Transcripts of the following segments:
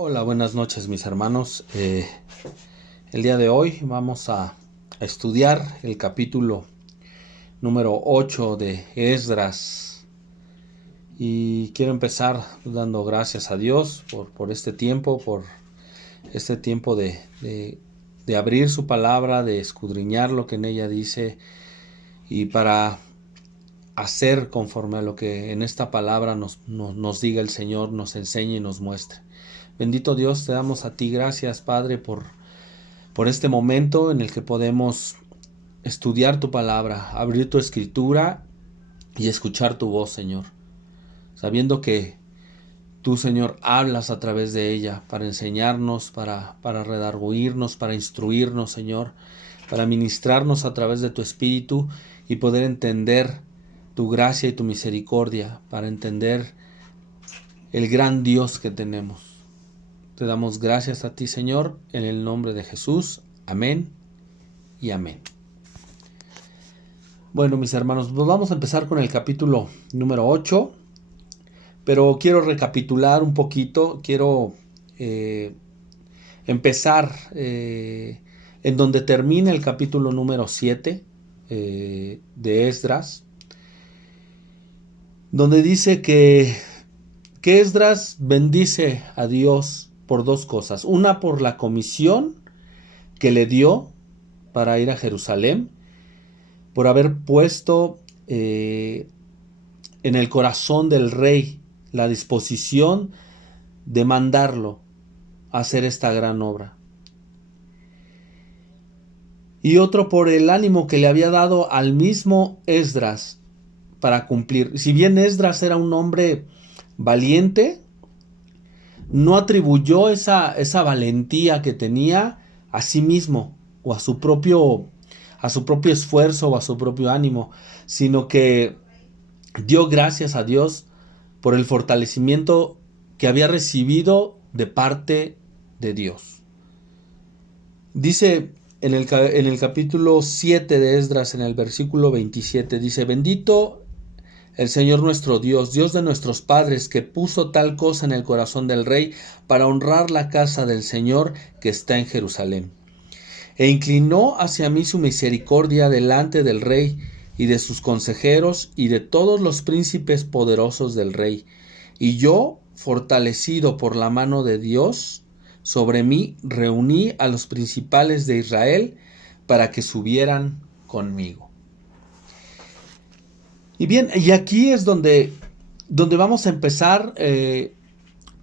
Hola, buenas noches mis hermanos. El día de hoy vamos a estudiar el capítulo número 8 de Esdras. Y quiero empezar dando gracias a Dios por este tiempo, por este tiempo de abrir su palabra, de escudriñar lo que en ella dice y para hacer conforme a lo que en esta palabra nos diga el Señor, nos enseñe y nos muestre. Bendito Dios, te damos a ti gracias, Padre, por este momento en el que podemos estudiar tu palabra, abrir tu escritura y escuchar tu voz, Señor. Sabiendo que tú, Señor, hablas a través de ella para enseñarnos, para redarguirnos, para instruirnos, Señor, para ministrarnos a través de tu Espíritu y poder entender tu gracia y tu misericordia, para entender el gran Dios que tenemos. Te damos gracias a ti, Señor, en el nombre de Jesús. Amén y amén. Bueno, mis hermanos, pues vamos a empezar con el capítulo número 8, pero quiero recapitular un poquito, quiero empezar en donde termina el capítulo número 7 de Esdras, donde dice que Esdras bendice a Dios por dos cosas. Una, por la comisión que le dio para ir a Jerusalén, por haber puesto en el corazón del rey la disposición de mandarlo a hacer esta gran obra. Y otro, por el ánimo que le había dado al mismo Esdras para cumplir. Si bien Esdras era un hombre valiente, no atribuyó esa valentía que tenía a sí mismo o a su propio esfuerzo o a su propio ánimo, sino que dio gracias a Dios por el fortalecimiento que había recibido de parte de Dios. Dice en el capítulo 7 de Esdras, en el versículo 27, dice: bendito el Señor nuestro Dios, Dios de nuestros padres, que puso tal cosa en el corazón del rey para honrar la casa del Señor que está en Jerusalén. E inclinó hacia mí su misericordia delante del rey y de sus consejeros y de todos los príncipes poderosos del rey. Y yo, fortalecido por la mano de Dios sobre mí, reuní a los principales de Israel para que subieran conmigo. Y bien, y aquí es donde vamos a empezar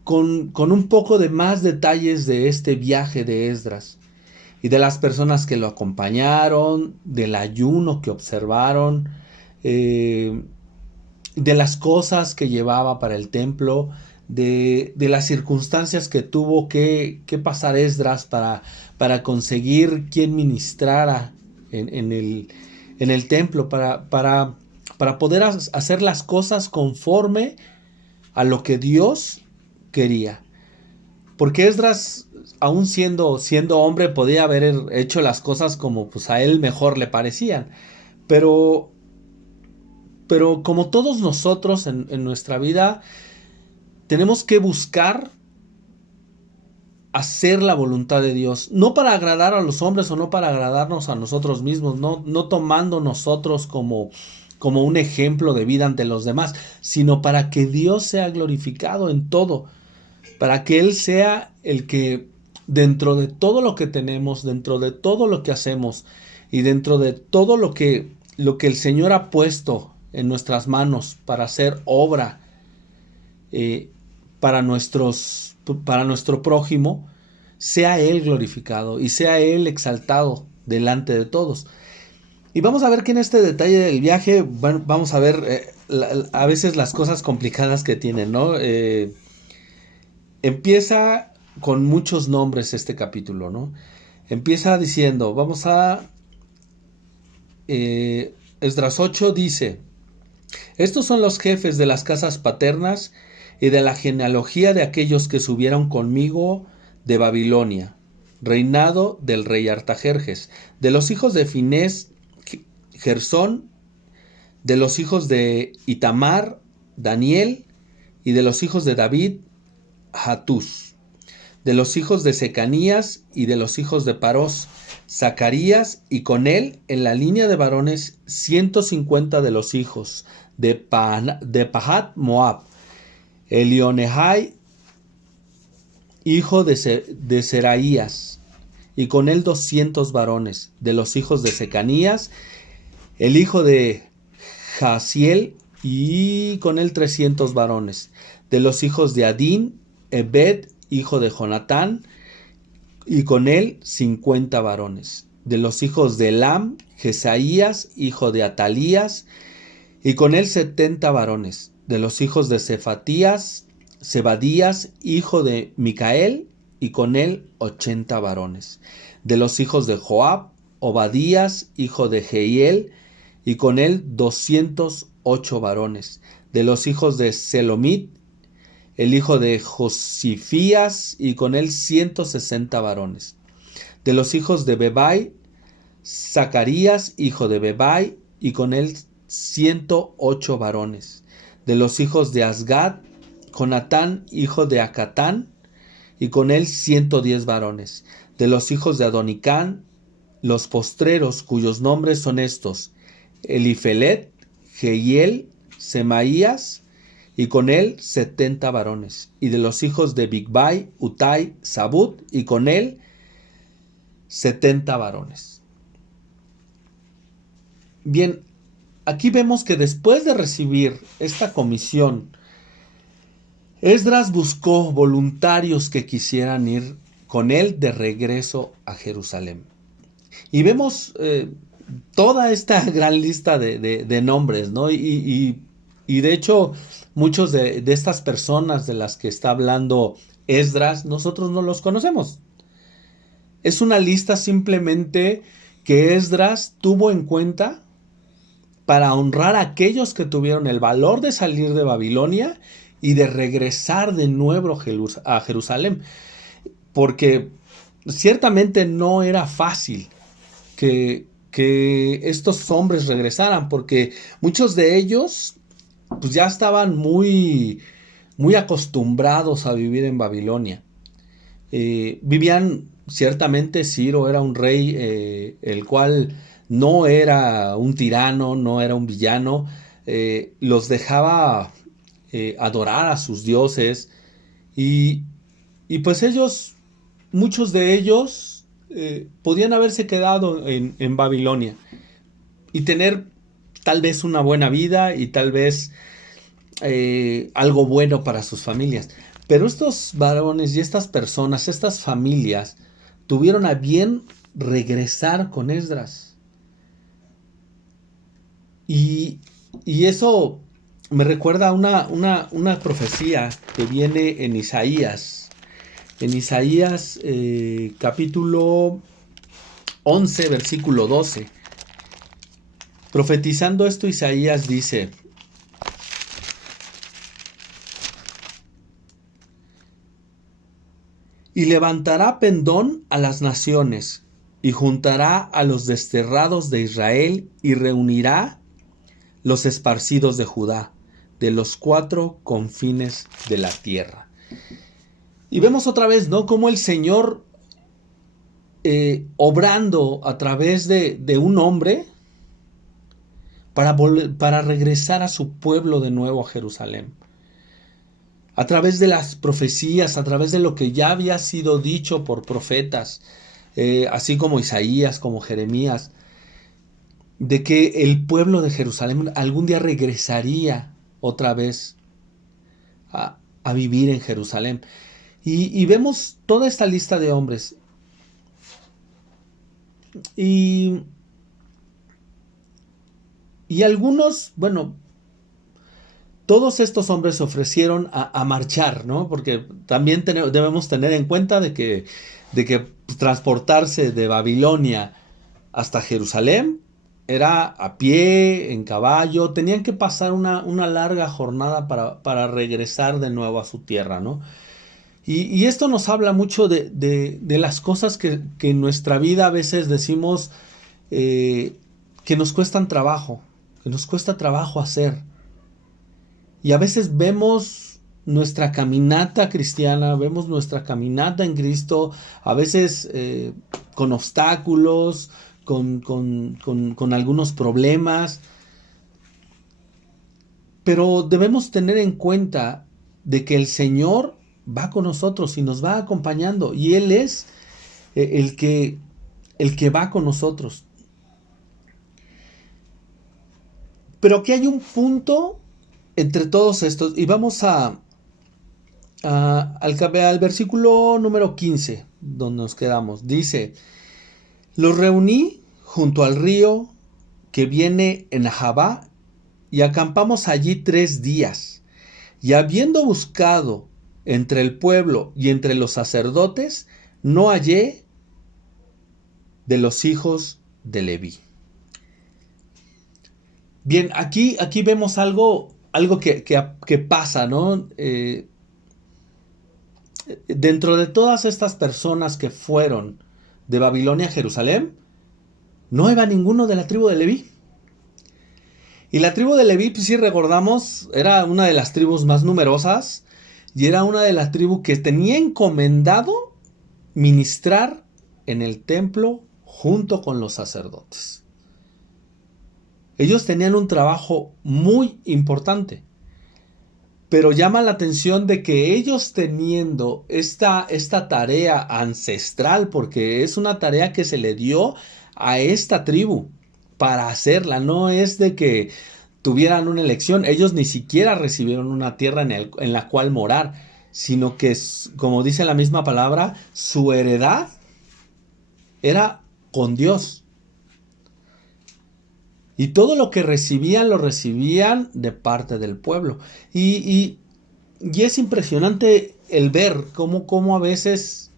con un poco de más detalles de este viaje de Esdras y de las personas que lo acompañaron, del ayuno que observaron, de las cosas que llevaba para el templo, de las circunstancias que tuvo que pasar Esdras para conseguir quien ministrara en el templo, para poder hacer las cosas conforme a lo que Dios quería. Porque Esdras, aún siendo hombre, podía haber hecho las cosas como pues a él mejor le parecían. Pero como todos nosotros en nuestra vida, tenemos que buscar hacer la voluntad de Dios, no para agradar a los hombres o no para agradarnos a nosotros mismos, no tomando nosotros como un ejemplo de vida ante los demás, sino para que Dios sea glorificado en todo, para que Él sea el que dentro de todo lo que tenemos, dentro de todo lo que hacemos y dentro de todo lo que el Señor ha puesto en nuestras manos para hacer obra para nuestro prójimo, sea Él glorificado y sea Él exaltado delante de todos. Y vamos a ver que en este detalle del viaje, bueno, vamos a ver a veces las cosas complicadas que tienen, ¿no? Empieza con muchos nombres este capítulo, ¿no? Empieza diciendo, vamos a... Esdras 8 dice: estos son los jefes de las casas paternas y de la genealogía de aquellos que subieron conmigo de Babilonia, reinado del rey Artajerjes, de los hijos de Finés, Gersón, de los hijos de Itamar, Daniel, y de los hijos de David, Hatús. De los hijos de Secanías y de los hijos de Parós, Zacarías, y con él en la línea de varones 150 de los hijos de Pahat Moab, Elionehai, hijo de Seraías, y con él 200 varones. De los hijos de Secanías, el hijo de Jaasiel, y con él 300 varones. De los hijos de Adín, Ebed, hijo de Jonatán, y con él 50 varones. De los hijos de Elam, Jesaías, hijo de Atalías, y con él 70 varones. De los hijos de Zebadías, hijo de Micael, y con él 80 varones. De los hijos de Joab, Obadías, hijo de Jehiel, y con él 208 varones. De los hijos de Selomit, el hijo de Josifías, y con él 160 varones. De los hijos de Bebai, Zacarías, hijo de Bebai, y con él 108 varones. De los hijos de Asgad, Jonatán, hijo de Acatán, y con él 110 varones. De los hijos de Adonicán, los postreros, cuyos nombres son estos: Elifelet, Jehiel, Semaías, y con él 70 varones. Y de los hijos de Bigvai, Utai, Zabud, y con él 70 varones. Bien, aquí vemos que después de recibir esta comisión, Esdras buscó voluntarios que quisieran ir con él de regreso a Jerusalén. Y vemos toda esta gran lista de nombres, ¿no? Y de hecho, muchos de estas personas de las que está hablando Esdras, nosotros no los conocemos. Es una lista simplemente que Esdras tuvo en cuenta para honrar a aquellos que tuvieron el valor de salir de Babilonia y de regresar de nuevo a Jerusalén. Porque ciertamente no era fácil que estos hombres regresaran, porque muchos de ellos pues ya estaban muy acostumbrados a vivir en Babilonia. Vivían, ciertamente Ciro era un rey, el cual no era un tirano, no era un villano, los dejaba adorar a sus dioses, y pues ellos, muchos de ellos, podían haberse quedado en Babilonia y tener tal vez una buena vida y tal vez algo bueno para sus familias. Pero estos varones y estas personas, estas familias, tuvieron a bien regresar con Esdras. Y eso me recuerda a una profecía que viene en Isaías. En Isaías capítulo 11, versículo 12. Profetizando esto, Isaías dice: y levantará pendón a las naciones, y juntará a los desterrados de Israel, y reunirá los esparcidos de Judá, de los 4 confines de la tierra. Y vemos otra vez, ¿no?, cómo el Señor, obrando a través de un hombre, para regresar a su pueblo de nuevo a Jerusalén. A través de las profecías, a través de lo que ya había sido dicho por profetas, así como Isaías, como Jeremías, de que el pueblo de Jerusalén algún día regresaría otra vez a vivir en Jerusalén. Y vemos toda esta lista de hombres. Y algunos, bueno, todos estos hombres se ofrecieron a marchar, ¿no? Porque también debemos tener en cuenta de que transportarse de Babilonia hasta Jerusalén era a pie, en caballo, tenían que pasar una larga jornada para regresar de nuevo a su tierra, ¿no? Y esto nos habla mucho de las cosas que en nuestra vida a veces decimos que nos cuestan trabajo, que nos cuesta trabajo hacer. Y a veces vemos nuestra caminata cristiana, vemos nuestra caminata en Cristo, a veces con obstáculos, con algunos problemas, pero debemos tener en cuenta de que el Señor va con nosotros y nos va acompañando, y Él es el que va con nosotros. Pero aquí hay un punto entre todos estos, y vamos al versículo número 15, donde nos quedamos. Dice: los reuní junto al río que viene en Ahabá, y acampamos allí 3 días. Y habiendo buscado entre el pueblo y entre los sacerdotes, no hallé de los hijos de Leví. Bien, aquí vemos algo que pasa, ¿no? Dentro de todas estas personas que fueron de Babilonia a Jerusalén, no iba ninguno de la tribu de Leví. Y la tribu de Leví, pues sí recordamos, era una de las tribus más numerosas y era una de las tribus que tenía encomendado ministrar en el templo junto con los sacerdotes. Ellos tenían un trabajo muy importante, pero llama la atención de que ellos teniendo esta tarea ancestral, porque es una tarea que se le dio a esta tribu para hacerla, no es de que tuvieran una elección, ellos ni siquiera recibieron una tierra en la cual morar, sino que, como dice la misma palabra, su heredad era con Dios. Y todo lo que recibían, lo recibían de parte del pueblo. Y es impresionante el ver cómo a veces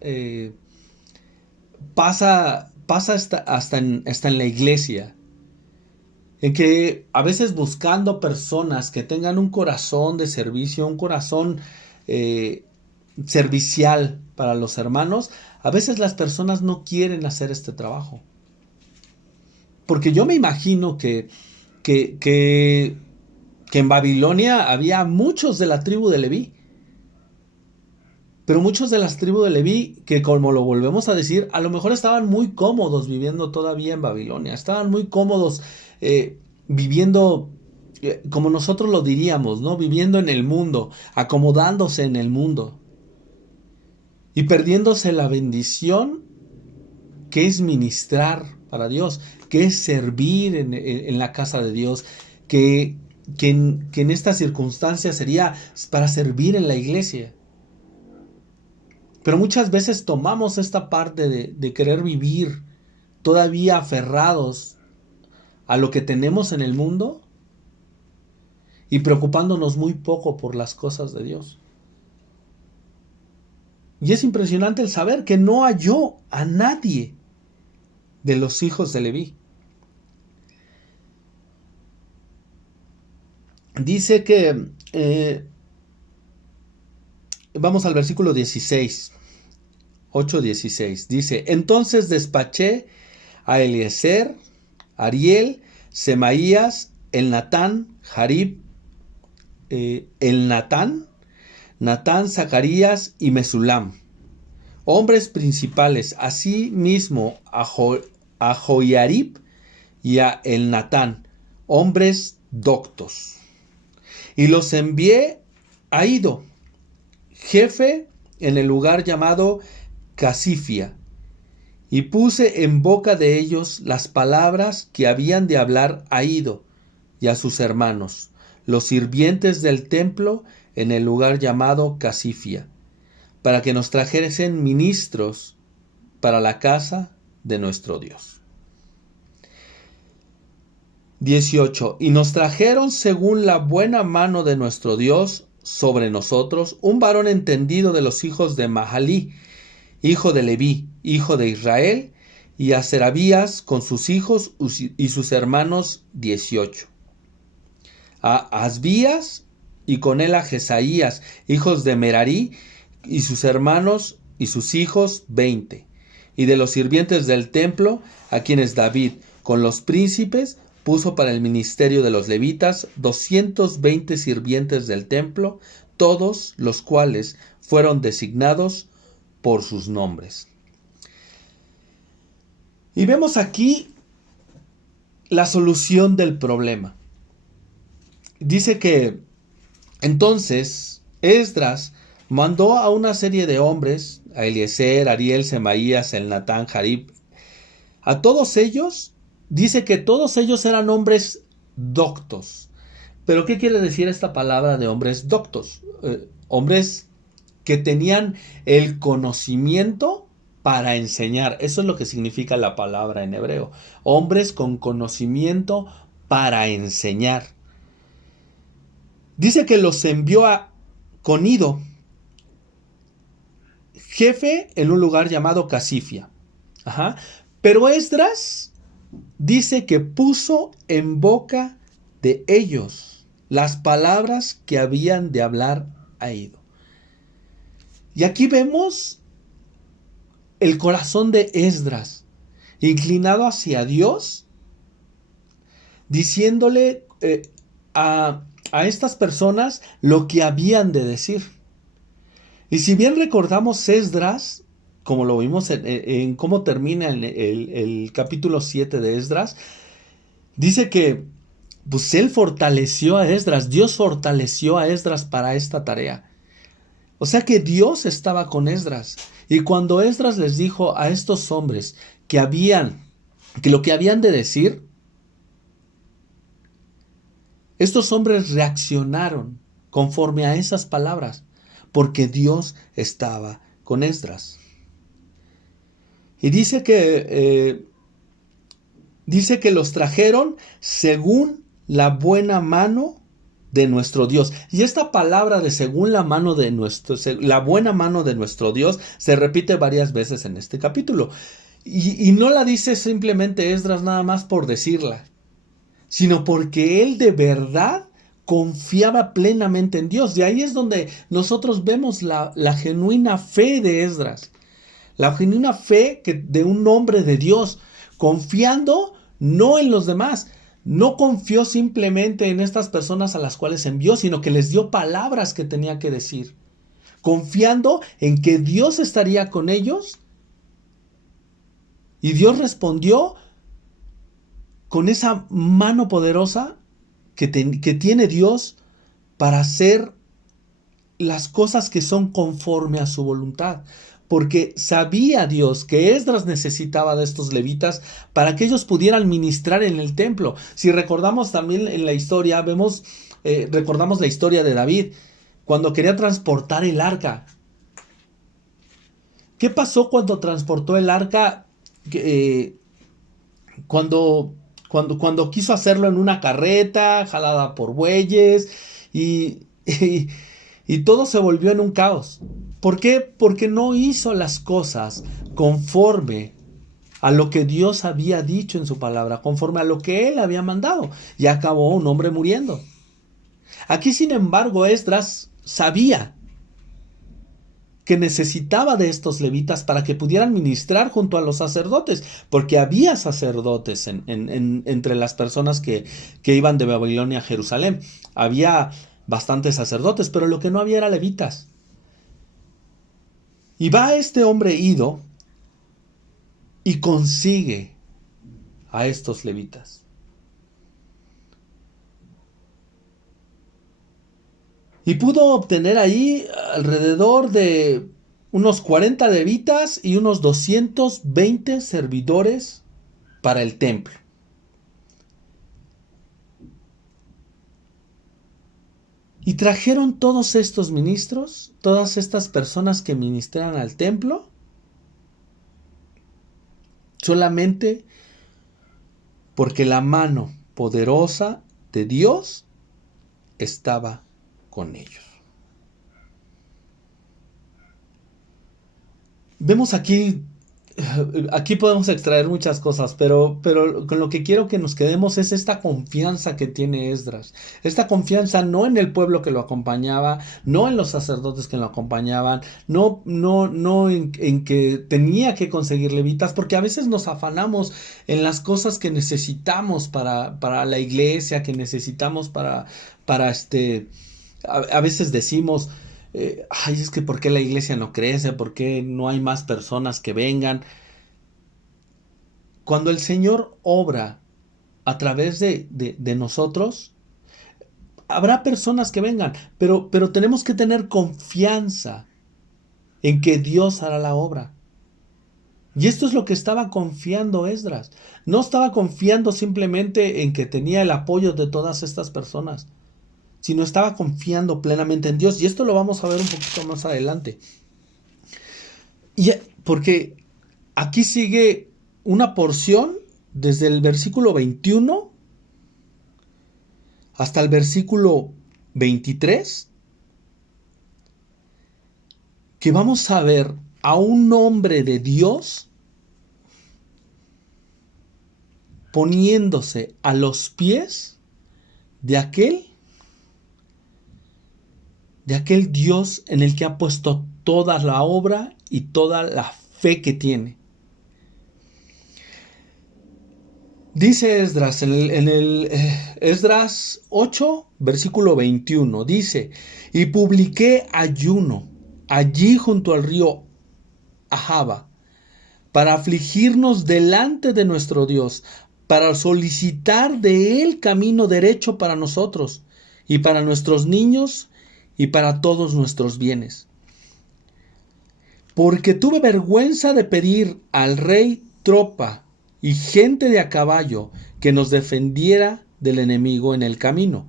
pasa hasta en la iglesia. En que a veces buscando personas que tengan un corazón de servicio, un corazón servicial para los hermanos, a veces las personas no quieren hacer este trabajo. Porque yo me imagino que en Babilonia había muchos de la tribu de Leví. Pero muchos de las tribus de Leví, que como lo volvemos a decir, a lo mejor estaban muy cómodos viviendo todavía en Babilonia. Estaban muy cómodos viviendo, como nosotros lo diríamos, ¿no? Viviendo en el mundo, acomodándose en el mundo. Y perdiéndose la bendición que es ministrar para Dios, que es servir en la casa de Dios, que en estas circunstancias sería para servir en la iglesia. Pero muchas veces tomamos esta parte de querer vivir todavía aferrados a lo que tenemos en el mundo y preocupándonos muy poco por las cosas de Dios. Y es impresionante el saber que no halló a nadie de los hijos de Leví. Dice que, vamos al versículo 16, 8:16, dice: entonces despaché a Eliezer, Ariel, Semaías, Elnatán, Jarib, Natán, Zacarías y Mesulam, hombres principales, así mismo a Joiarib y a Elnatán, hombres doctos. Y los envié a Ido, jefe en el lugar llamado Casifia, y puse en boca de ellos las palabras que habían de hablar a Ido y a sus hermanos, los sirvientes del templo en el lugar llamado Casifia, para que nos trajesen ministros para la casa de nuestro Dios. 18. Y nos trajeron según la buena mano de nuestro Dios sobre nosotros un varón entendido de los hijos de Mahalí, hijo de Leví, hijo de Israel, y a Serabías con sus hijos y sus hermanos 18. A Asbías y con él a Jesaías, hijos de Merarí, y sus hermanos y sus hijos 20. Y de los sirvientes del templo, a quienes David con los príncipes puso para el ministerio de los levitas 220 sirvientes del templo, todos los cuales fueron designados por sus nombres. Y vemos aquí la solución del problema. Dice que entonces Esdras mandó a una serie de hombres, a Eliezer, Ariel, Semaías, Elnatán, Jarib. A todos ellos, dice que todos ellos eran hombres doctos. ¿Pero qué quiere decir esta palabra de hombres doctos? Hombres que tenían el conocimiento para enseñar. Eso es lo que significa la palabra en hebreo. Hombres con conocimiento para enseñar. Dice que los envió con Ido, jefe en un lugar llamado Casifia. Pero Esdras dice que puso en boca de ellos las palabras que habían de hablar a Ido. Y aquí vemos el corazón de Esdras, inclinado hacia Dios, diciéndole a estas personas lo que habían de decir. Y si bien recordamos Esdras, como lo vimos en cómo termina el capítulo 7 de Esdras, dice que pues él fortaleció a Esdras, Dios fortaleció a Esdras para esta tarea. O sea que Dios estaba con Esdras. Y cuando Esdras les dijo a estos hombres que lo que habían de decir, estos hombres reaccionaron conforme a esas palabras, porque Dios estaba con Esdras. Y dice que los trajeron según la buena mano de nuestro Dios. Y esta palabra de según la buena mano de nuestro Dios se repite varias veces en este capítulo. Y no la dice simplemente Esdras nada más por decirla, sino porque él de verdad confiaba plenamente en Dios. Y ahí es donde nosotros vemos la genuina fe de Esdras. La genuina fe de un hombre de Dios, confiando no en los demás. No confió simplemente en estas personas a las cuales envió, sino que les dio palabras que tenía que decir. Confiando en que Dios estaría con ellos. Y Dios respondió con esa mano poderosa que tiene Dios para hacer las cosas que son conforme a su voluntad. Porque sabía Dios que Esdras necesitaba de estos levitas para que ellos pudieran ministrar en el templo. Si recordamos también en la historia, recordamos la historia de David, cuando quería transportar el arca. ¿Qué pasó cuando transportó el arca? Cuando quiso hacerlo en una carreta, jalada por bueyes, y todo se volvió en un caos. ¿Por qué? Porque no hizo las cosas conforme a lo que Dios había dicho en su palabra, conforme a lo que él había mandado. Y acabó un hombre muriendo. Aquí, sin embargo, Esdras sabía que necesitaba de estos levitas para que pudieran ministrar junto a los sacerdotes, porque había sacerdotes entre las personas que iban de Babilonia a Jerusalén. Había bastantes sacerdotes, pero lo que no había era levitas. Y va este hombre Ido y consigue a estos levitas. Y pudo obtener ahí alrededor de unos 40 levitas y unos 220 servidores para el templo. Y trajeron todos estos ministros, todas estas personas que ministran al templo, solamente porque la mano poderosa de Dios estaba con ellos. Vemos aquí podemos extraer muchas cosas, pero con lo que quiero que nos quedemos es esta confianza que tiene Esdras. Esta confianza no en el pueblo que lo acompañaba, no en los sacerdotes que lo acompañaban, no en que tenía que conseguir levitas, porque a veces nos afanamos en las cosas que necesitamos para la iglesia, que necesitamos para A veces decimos, ay, es que ¿por qué la iglesia no crece? ¿Por qué no hay más personas que vengan? Cuando el Señor obra a través de nosotros, habrá personas que vengan, pero tenemos que tener confianza en que Dios hará la obra. Y esto es lo que estaba confiando Esdras. No estaba confiando simplemente en que tenía el apoyo de todas estas personas, sino estaba confiando plenamente en Dios. Y esto lo vamos a ver un poquito más adelante. Y porque aquí sigue una porción desde el versículo 21 hasta el versículo 23, que vamos a ver a un hombre de Dios poniéndose a los pies de aquel Dios en el que ha puesto toda la obra y toda la fe que tiene. Dice Esdras en el Esdras 8, versículo 21, dice: y publiqué ayuno allí junto al río Ahava, para afligirnos delante de nuestro Dios, para solicitar de él camino derecho para nosotros y para nuestros niños y para todos nuestros bienes. Porque tuve vergüenza de pedir al rey tropa y gente de a caballo que nos defendiera del enemigo en el camino,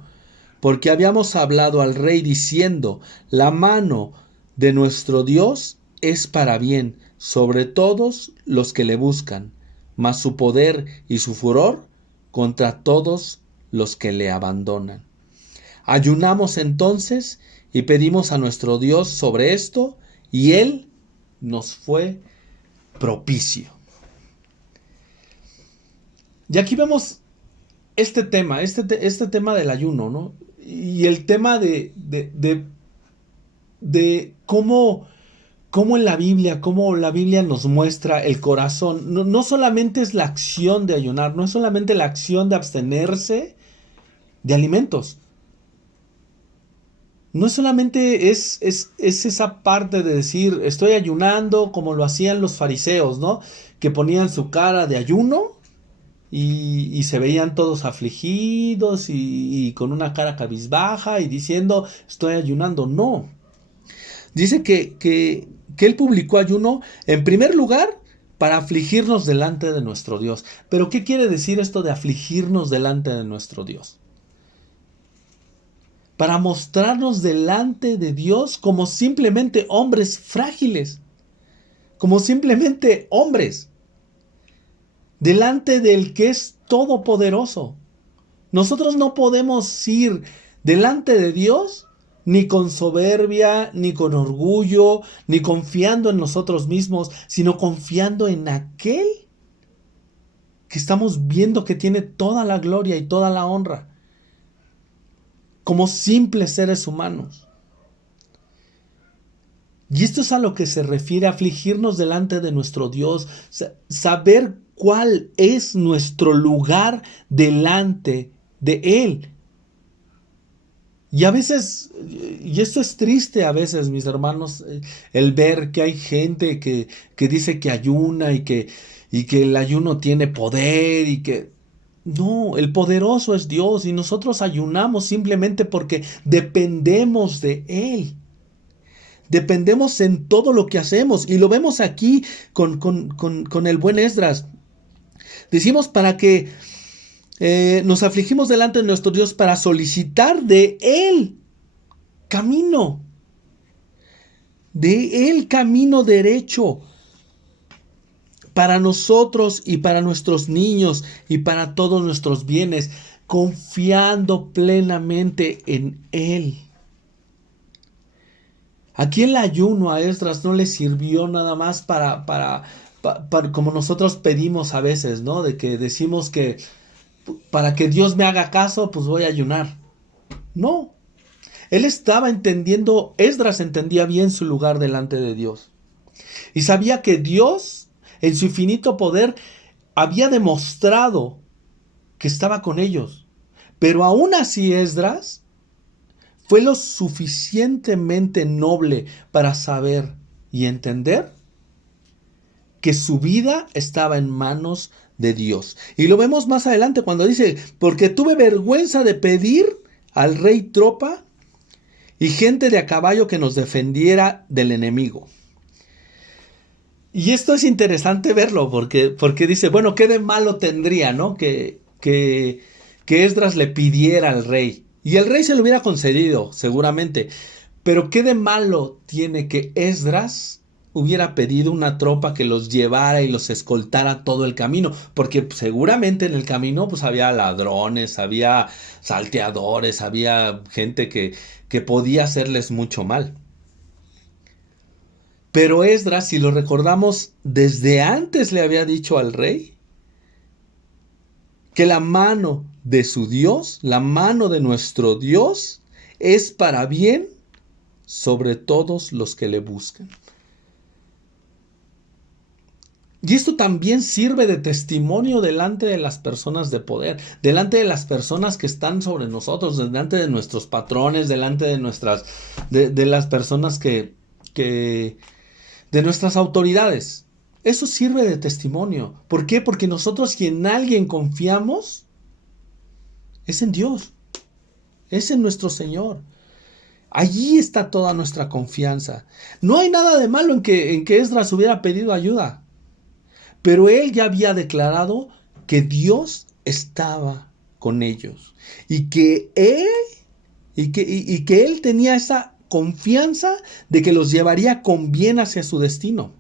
porque habíamos hablado al rey diciendo: la mano de nuestro Dios es para bien sobre todos los que le buscan, mas su poder y su furor contra todos los que le abandonan. Ayunamos entonces y pedimos a nuestro Dios sobre esto, y él nos fue propicio. Y aquí vemos este tema, este tema del ayuno, ¿no? Y el tema de cómo en la Biblia, cómo la Biblia nos muestra el corazón. No solamente es la acción de ayunar, no es solamente la acción de abstenerse de alimentos. No solamente es esa parte de decir, estoy ayunando, como lo hacían los fariseos, ¿no? Que ponían su cara de ayuno y se veían todos afligidos y con una cara cabizbaja y diciendo, estoy ayunando. No. Dice que él publicó ayuno en primer lugar para afligirnos delante de nuestro Dios. Pero ¿qué quiere decir esto de afligirnos delante de nuestro Dios? Para mostrarnos delante de Dios como simplemente hombres frágiles, como simplemente hombres, delante del que es todopoderoso. Nosotros no podemos ir delante de Dios ni con soberbia, ni con orgullo, ni confiando en nosotros mismos, sino confiando en aquel que estamos viendo que tiene toda la gloria y toda la honra, como simples seres humanos. Y esto es a lo que se refiere afligirnos delante de nuestro Dios, saber cuál es nuestro lugar delante de Él. Y a veces, y esto es triste a veces, mis hermanos, el ver que hay gente que dice que ayuna y que el ayuno tiene poder y que... No, el poderoso es Dios y nosotros ayunamos simplemente porque dependemos de Él. Dependemos en todo lo que hacemos y lo vemos aquí con el buen Esdras. Decimos para que nos afligimos delante de nuestro Dios para solicitar de Él camino. De Él camino derecho para nosotros y para nuestros niños y para todos nuestros bienes, confiando plenamente en Él. Aquí el ayuno a Esdras no le sirvió nada más para como nosotros pedimos a veces, ¿no? De que decimos que para que Dios me haga caso, pues voy a ayunar. No. Él estaba entendiendo, Esdras entendía bien su lugar delante de Dios. Y sabía que Dios, en su infinito poder, había demostrado que estaba con ellos. Pero aún así Esdras fue lo suficientemente noble para saber y entender que su vida estaba en manos de Dios. Y lo vemos más adelante cuando dice, porque tuve vergüenza de pedir al rey tropa y gente de a caballo que nos defendiera del enemigo. Y esto es interesante verlo porque dice, bueno, ¿qué de malo tendría, no? Que Esdras le pidiera al rey. Y el rey se lo hubiera concedido, seguramente. Pero ¿qué de malo tiene que Esdras hubiera pedido una tropa que los llevara y los escoltara todo el camino? Porque seguramente en el camino pues había ladrones, había salteadores, había gente que podía hacerles mucho mal. Pero Esdras, si lo recordamos, desde antes le había dicho al rey que la mano de su Dios, la mano de nuestro Dios, es para bien sobre todos los que le buscan. Y esto también sirve de testimonio delante de las personas de poder, delante de las personas que están sobre nosotros, delante de nuestros patrones, delante de las personas de nuestras autoridades. Eso sirve de testimonio. ¿Por qué? Porque nosotros, si en alguien confiamos, es en Dios, es en nuestro Señor. Allí está toda nuestra confianza. No hay nada de malo en que Esdras hubiera pedido ayuda, pero él ya había declarado que Dios estaba con ellos y que él tenía esa confianza de que los llevaría con bien hacia su destino.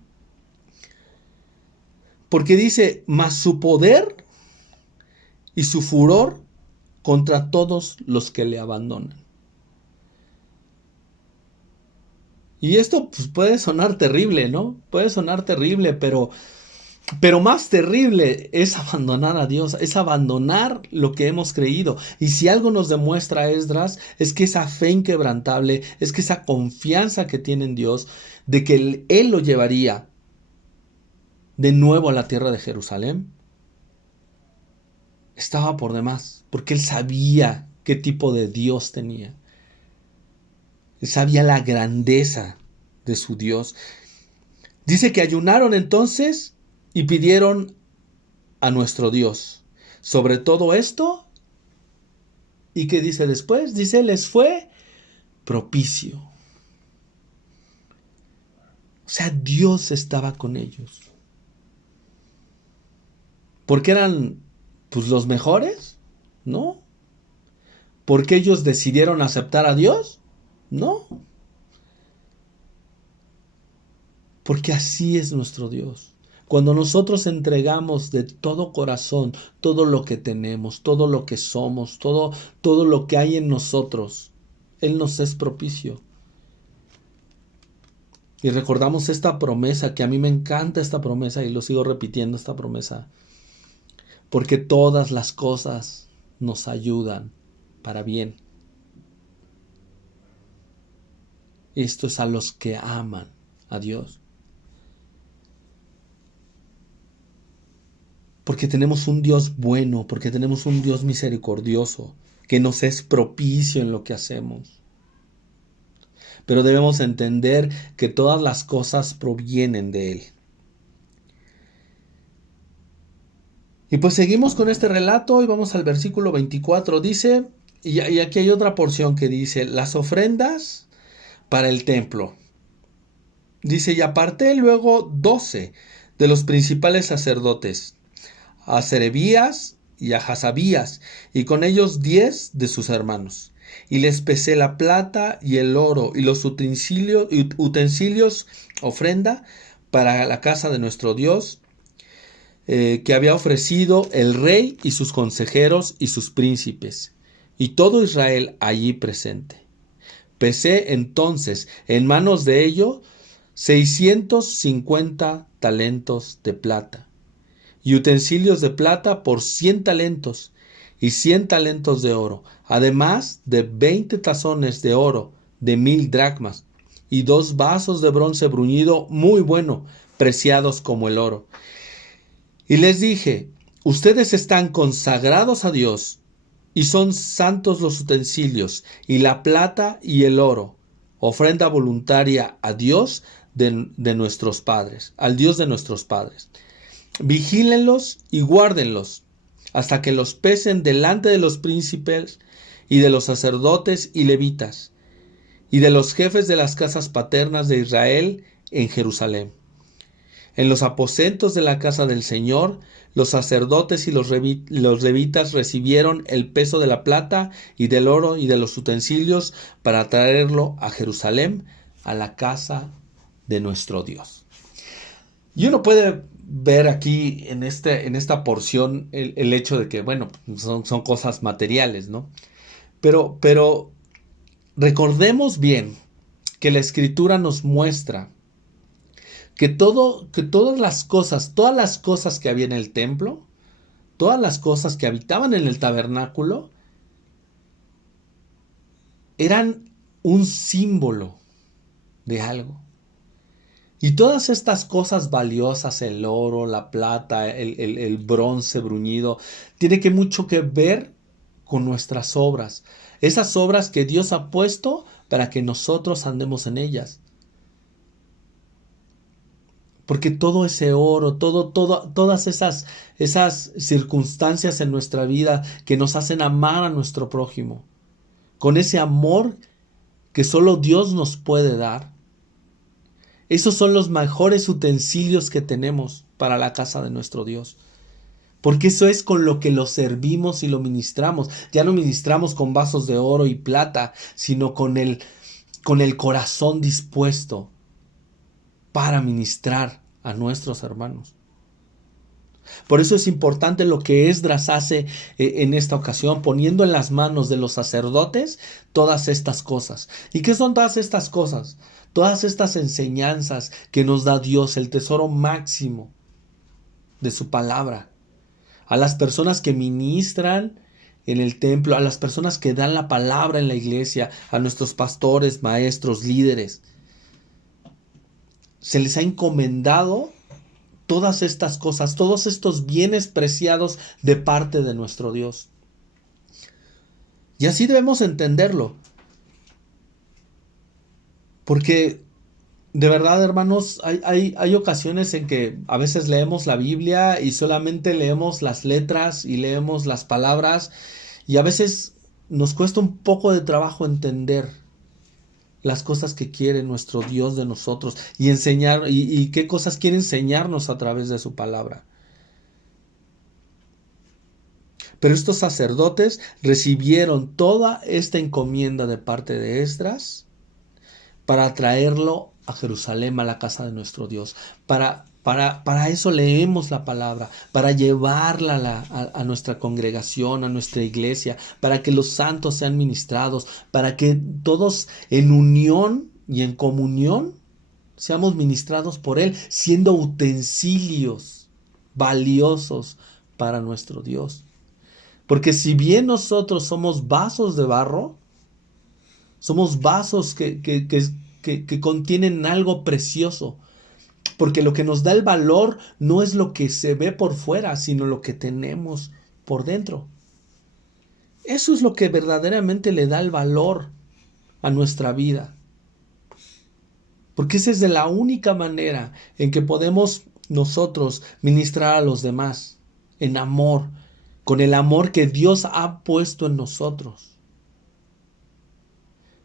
Porque dice, mas su poder y su furor contra todos los que le abandonan. Y esto pues, puede sonar terrible, ¿no? Puede sonar terrible, pero más terrible es abandonar a Dios, es abandonar lo que hemos creído. Y si algo nos demuestra Esdras, es que esa fe inquebrantable, es que esa confianza que tiene en Dios, de que Él lo llevaría de nuevo a la tierra de Jerusalén, estaba por demás, porque él sabía qué tipo de Dios tenía. Él sabía la grandeza de su Dios. Dice que ayunaron entonces y pidieron a nuestro Dios sobre todo esto. ¿Y qué dice después? Dice, les fue propicio. O sea, Dios estaba con ellos. ¿Porque eran pues los mejores? No. ¿Porque ellos decidieron aceptar a Dios? No. Porque así es nuestro Dios. Cuando nosotros entregamos de todo corazón todo lo que tenemos, todo lo que somos, todo lo que hay en nosotros, Él nos es propicio. Y recordamos esta promesa, que a mí me encanta esta promesa y lo sigo repitiendo esta promesa. Porque todas las cosas nos ayudan para bien. Esto es a los que aman a Dios. Porque tenemos un Dios bueno, porque tenemos un Dios misericordioso, que nos es propicio en lo que hacemos. Pero debemos entender que todas las cosas provienen de Él. Y pues seguimos con este relato y vamos al versículo 24. Dice, y aquí hay otra porción que dice, las ofrendas para el templo. Dice, y aparté luego 12 de los principales sacerdotes, a Serebías y a Hasabías, y con ellos 10 de sus hermanos. Y les pesé la plata y el oro y los utensilios ofrenda para la casa de nuestro Dios, que había ofrecido el rey y sus consejeros y sus príncipes, y todo Israel allí presente. Pesé entonces en manos de ellos 650 talentos de plata, y utensilios de plata por 100 talentos, y 100 talentos de oro, además de 20 tazones de oro de 1000 dracmas, y 2 vasos de bronce bruñido muy bueno, preciados como el oro. Y les dije, ustedes están consagrados a Dios, y son santos los utensilios, y la plata y el oro, ofrenda voluntaria a Dios de nuestros padres, al Dios de nuestros padres. Vigílenlos y guárdenlos, hasta que los pesen delante de los príncipes y de los sacerdotes y levitas, y de los jefes de las casas paternas de Israel en Jerusalén. En los aposentos de la casa del Señor, los sacerdotes y los levitas recibieron el peso de la plata y del oro y de los utensilios para traerlo a Jerusalén, a la casa de nuestro Dios. Y uno puede ver aquí en esta porción el hecho de que, bueno, son cosas materiales, ¿no? Pero recordemos bien que la Escritura nos muestra que todas las cosas que había en el templo, todas las cosas que habitaban en el tabernáculo, eran un símbolo de algo. Y todas estas cosas valiosas, el oro, la plata, el bronce bruñido, tiene mucho que ver con nuestras obras. Esas obras que Dios ha puesto para que nosotros andemos en ellas. Porque todo ese oro, todas esas circunstancias en nuestra vida que nos hacen amar a nuestro prójimo, con ese amor que solo Dios nos puede dar. Esos son los mejores utensilios que tenemos para la casa de nuestro Dios. Porque eso es con lo que lo servimos y lo ministramos. Ya no ministramos con vasos de oro y plata, sino con el corazón dispuesto para ministrar a nuestros hermanos. Por eso es importante lo que Esdras hace en esta ocasión, poniendo en las manos de los sacerdotes todas estas cosas. ¿Y qué son todas estas cosas? Todas estas enseñanzas que nos da Dios, el tesoro máximo de su palabra. A las personas que ministran en el templo, a las personas que dan la palabra en la iglesia, a nuestros pastores, maestros, líderes. Se les ha encomendado todas estas cosas, todos estos bienes preciados de parte de nuestro Dios. Y así debemos entenderlo. Porque de verdad, hermanos, hay ocasiones en que a veces leemos la Biblia y solamente leemos las letras y leemos las palabras, y a veces nos cuesta un poco de trabajo entender las cosas que quiere nuestro Dios de nosotros y enseñar y qué cosas quiere enseñarnos a través de su palabra. Pero estos sacerdotes recibieron toda esta encomienda de parte de Esdras para traerlo a Jerusalén, a la casa de nuestro Dios. Para eso leemos la palabra, para llevarla a nuestra congregación, a nuestra iglesia, para que los santos sean ministrados, para que todos en unión y en comunión seamos ministrados por Él, siendo utensilios valiosos para nuestro Dios. Porque si bien nosotros somos vasos de barro, somos vasos que contienen algo precioso. Porque lo que nos da el valor no es lo que se ve por fuera, sino lo que tenemos por dentro. Eso es lo que verdaderamente le da el valor a nuestra vida. Porque esa es de la única manera en que podemos nosotros ministrar a los demás en amor, con el amor que Dios ha puesto en nosotros.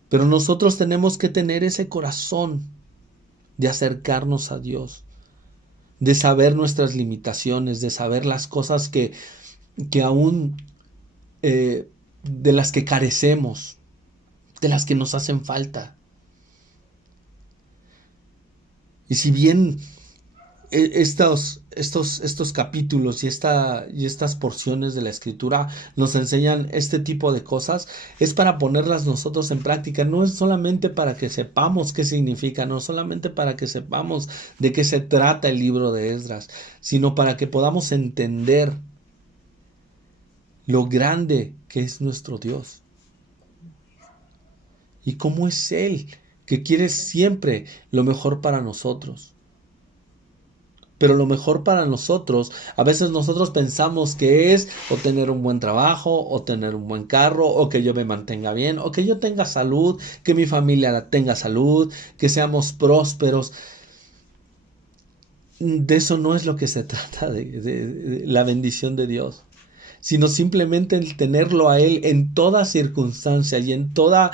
Pero nosotros tenemos que tener ese corazón de acercarnos a Dios, de saber nuestras limitaciones, de saber las cosas que aún de las que carecemos, de las que nos hacen falta. Y si bien estos capítulos y estas porciones de la Escritura nos enseñan este tipo de cosas, es para ponerlas nosotros en práctica. No es solamente para que sepamos qué significa, no solamente para que sepamos de qué se trata el libro de Esdras, sino para que podamos entender lo grande que es nuestro Dios y cómo es Él, que quiere siempre lo mejor para nosotros. Pero lo mejor para nosotros, a veces nosotros pensamos que es o tener un buen trabajo, o tener un buen carro, o que yo me mantenga bien, o que yo tenga salud, que mi familia tenga salud, que seamos prósperos. De eso no es lo que se trata de la bendición de Dios, sino simplemente el tenerlo a Él en toda circunstancia y en toda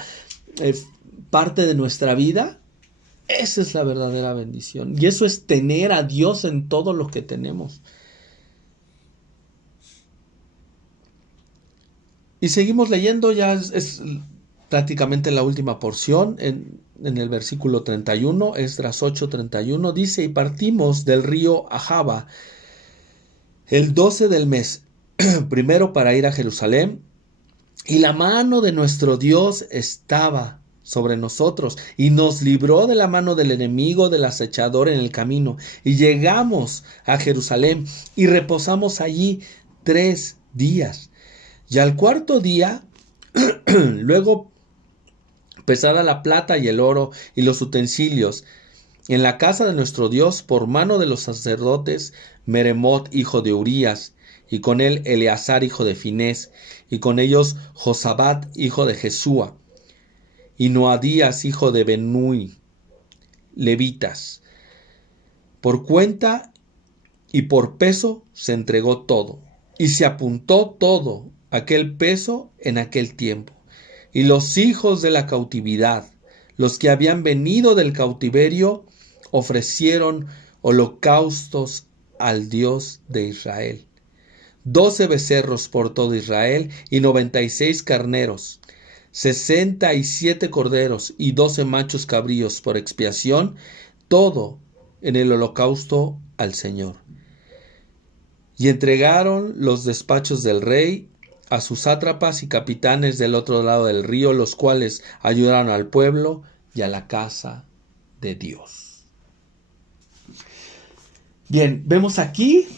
eh, parte de nuestra vida. Esa es la verdadera bendición. Y eso es tener a Dios en todo lo que tenemos. Y seguimos leyendo, ya es prácticamente la última porción, en el versículo 31, Esdras 8:31, dice: y partimos del río Ahava el 12 del mes, primero para ir a Jerusalén, y la mano de nuestro Dios estaba sobre nosotros, y nos libró de la mano del enemigo, del acechador en el camino, y llegamos a Jerusalén, y reposamos allí 3 días. Y al cuarto día, luego pesada la plata y el oro y los utensilios en la casa de nuestro Dios por mano de los sacerdotes Meremot, hijo de Urías, y con él Eleazar, hijo de Finés, y con ellos Josabat, hijo de Jesúa, y Noadías, hijo de Benui, levitas. Por cuenta y por peso se entregó todo, y se apuntó todo aquel peso en aquel tiempo. Y los hijos de la cautividad, los que habían venido del cautiverio, ofrecieron holocaustos al Dios de Israel. 12 becerros por todo Israel y 96 carneros, 67 corderos y 12 machos cabríos por expiación, todo en el holocausto al Señor. Y entregaron los despachos del rey a sus sátrapas y capitanes del otro lado del río, los cuales ayudaron al pueblo y a la casa de Dios. Bien, vemos aquí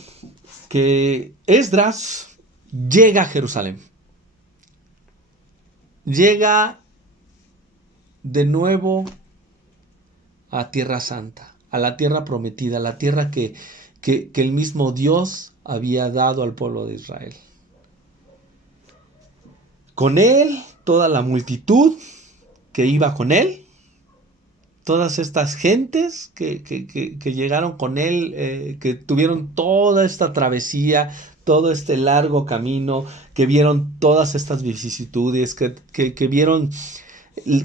que Esdras llega a Jerusalén. Llega de nuevo a Tierra Santa, a la tierra prometida, a la tierra que el mismo Dios había dado al pueblo de Israel. Con él, toda la multitud que iba con él, todas estas gentes que llegaron con él, que tuvieron toda esta travesía, todo este largo camino, que vieron todas estas vicisitudes, que vieron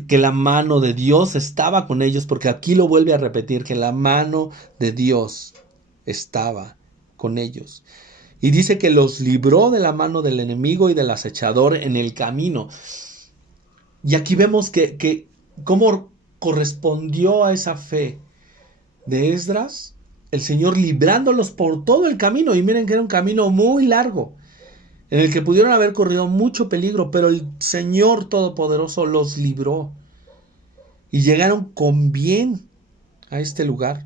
que la mano de Dios estaba con ellos, porque aquí lo vuelve a repetir, que la mano de Dios estaba con ellos. Y dice que los libró de la mano del enemigo y del acechador en el camino. Y aquí vemos que cómo correspondió a esa fe de Esdras, el Señor librándolos por todo el camino. Y miren que era un camino muy largo, en el que pudieron haber corrido mucho peligro, pero el Señor Todopoderoso los libró. Y llegaron con bien a este lugar.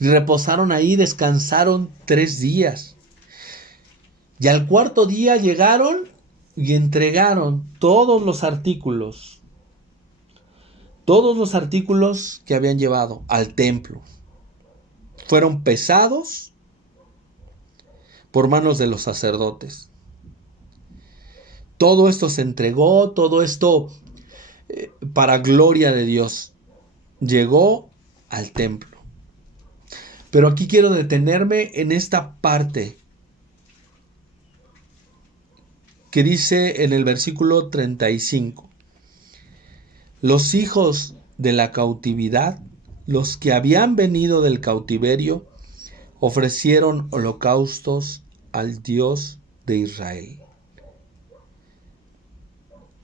Y reposaron ahí, descansaron 3 días. Y al cuarto día llegaron y entregaron todos los artículos que habían llevado al templo. Fueron pesados por manos de los sacerdotes. Todo esto se entregó, todo esto para gloria de Dios. Llegó al templo. Pero aquí quiero detenerme en esta parte que dice en el versículo 35. Los hijos de la cautividad, los que habían venido del cautiverio, ofrecieron holocaustos al Dios de Israel.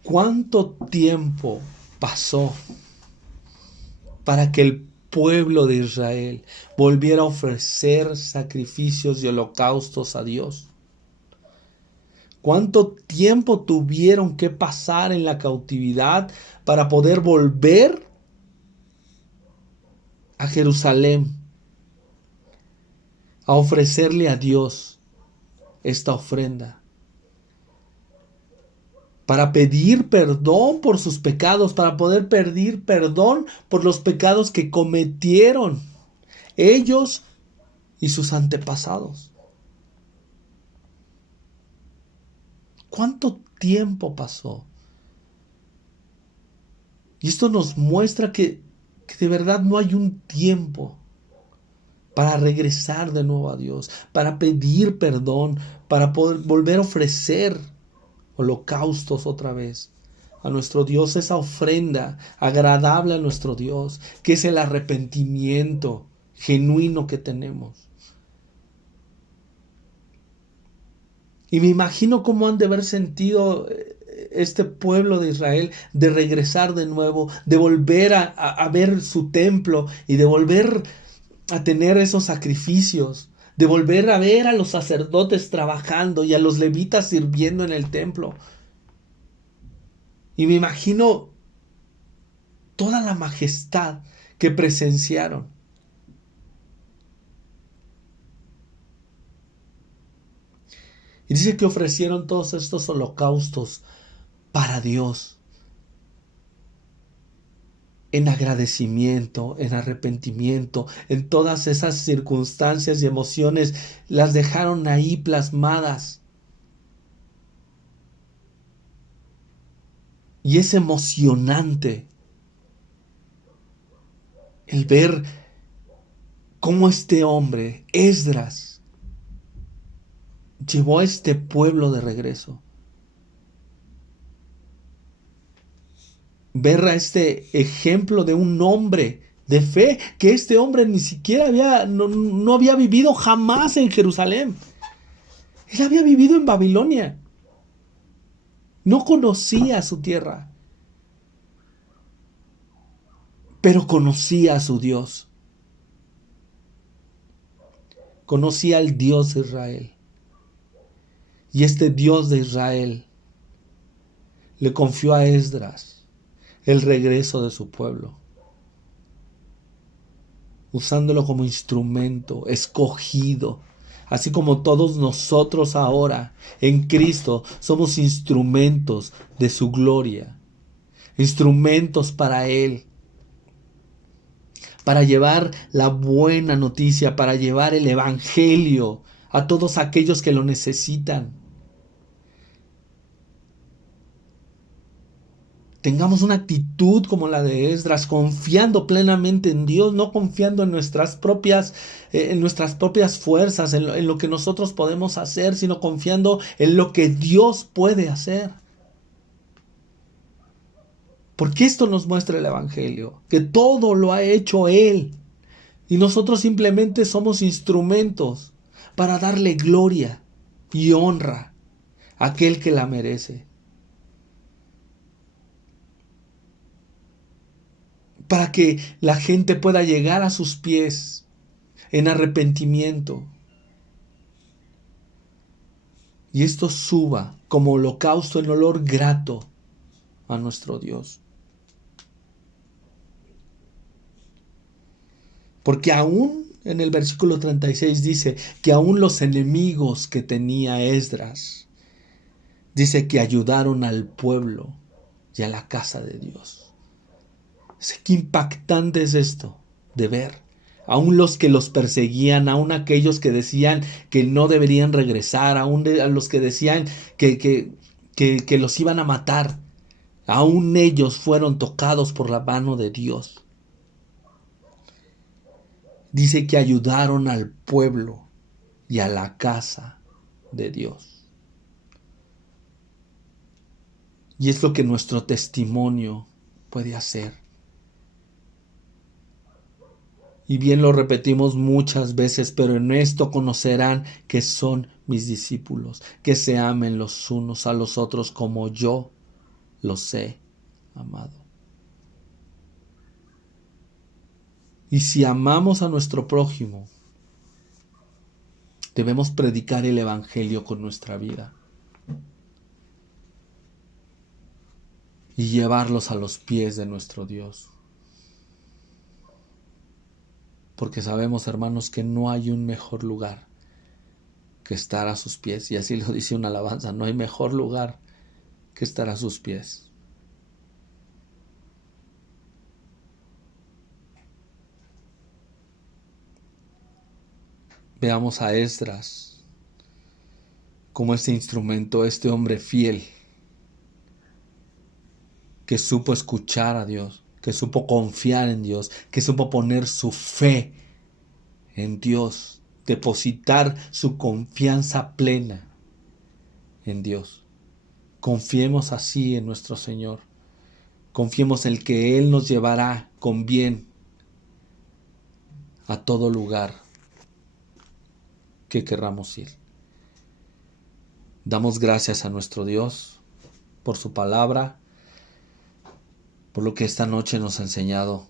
¿Cuánto tiempo pasó para que el pueblo de Israel volviera a ofrecer sacrificios y holocaustos a Dios? ¿Cuánto tiempo tuvieron que pasar en la cautividad para poder volver a Jerusalén a ofrecerle a Dios esta ofrenda? Para pedir perdón por sus pecados, para poder pedir perdón por los pecados que cometieron ellos y sus antepasados. ¿Cuánto tiempo pasó? Y esto nos muestra que de verdad no hay un tiempo para regresar de nuevo a Dios, para pedir perdón, para poder volver a ofrecer holocaustos otra vez a nuestro Dios, esa ofrenda agradable a nuestro Dios, que es el arrepentimiento genuino que tenemos. Y me imagino cómo han de haber sentido este pueblo de Israel de regresar de nuevo, de volver a ver su templo y de volver a tener esos sacrificios, de volver a ver a los sacerdotes trabajando y a los levitas sirviendo en el templo. Y me imagino toda la majestad que presenciaron. Y dice que ofrecieron todos estos holocaustos para Dios, en agradecimiento, en arrepentimiento, en todas esas circunstancias y emociones, las dejaron ahí plasmadas. Y es emocionante el ver cómo este hombre, Esdras, llevó a este pueblo de regreso. Ver a este ejemplo de un hombre de fe, que este hombre ni siquiera no había vivido jamás en Jerusalén. Él había vivido en Babilonia. No conocía su tierra, pero conocía a su Dios. Conocía al Dios de Israel. Y este Dios de Israel le confió a Esdras el regreso de su pueblo, usándolo como instrumento escogido, así como todos nosotros ahora en Cristo somos instrumentos de su gloria, instrumentos para Él, para llevar la buena noticia, para llevar el evangelio a todos aquellos que lo necesitan. Tengamos una actitud como la de Esdras, confiando plenamente en Dios, no confiando en nuestras propias fuerzas, en lo que nosotros podemos hacer, sino confiando en lo que Dios puede hacer. Porque esto nos muestra el Evangelio, que todo lo ha hecho Él. Y nosotros simplemente somos instrumentos para darle gloria y honra a aquel que la merece. Para que la gente pueda llegar a sus pies en arrepentimiento. Y esto suba como holocausto en olor grato a nuestro Dios. Porque aún en el versículo 36 dice que aún los enemigos que tenía Esdras, dice que ayudaron al pueblo y a la casa de Dios. Qué impactante es esto de ver. Aún los que los perseguían, aún aquellos que decían que no deberían regresar, aún a los que decían que los iban a matar, aún ellos fueron tocados por la mano de Dios. Dice que ayudaron al pueblo y a la casa de Dios. Y es lo que nuestro testimonio puede hacer. Y bien lo repetimos muchas veces, pero en esto conocerán que son mis discípulos, que se amen los unos a los otros como yo los he amado. Y si amamos a nuestro prójimo, debemos predicar el Evangelio con nuestra vida y llevarlos a los pies de nuestro Dios. Porque sabemos, hermanos, que no hay un mejor lugar que estar a sus pies. Y así lo dice una alabanza, no hay mejor lugar que estar a sus pies. veamos a Esdras como este instrumento, este hombre fiel que supo escuchar a Dios, que supo confiar en Dios, que supo poner su fe en Dios, depositar su confianza plena en Dios. Confiemos así en nuestro Señor. Confiemos en que Él nos llevará con bien a todo lugar que querramos ir. Damos gracias a nuestro Dios por su palabra, por lo que esta noche nos ha enseñado.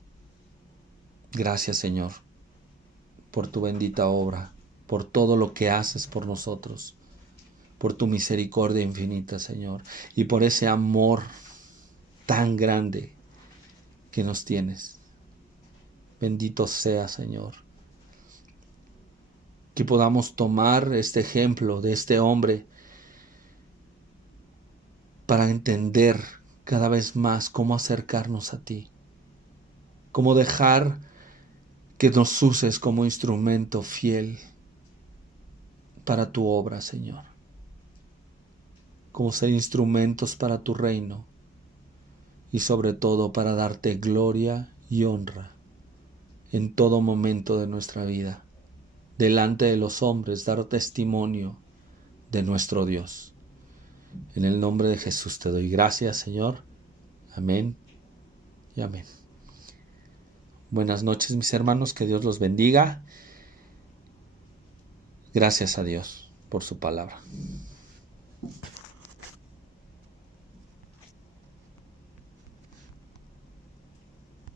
Gracias, Señor, por tu bendita obra, por todo lo que haces por nosotros, por tu misericordia infinita, Señor, y por ese amor tan grande que nos tienes. Bendito sea, Señor. Que podamos tomar este ejemplo de este hombre para entender cada vez más cómo acercarnos a ti, cómo dejar que nos uses como instrumento fiel para tu obra, Señor, como ser instrumentos para tu reino y sobre todo para darte gloria y honra en todo momento de nuestra vida, delante de los hombres, dar testimonio de nuestro Dios. En el nombre de Jesús te doy gracias, Señor. Amén y amén. Buenas noches, mis hermanos, que Dios los bendiga. Gracias a Dios por su palabra.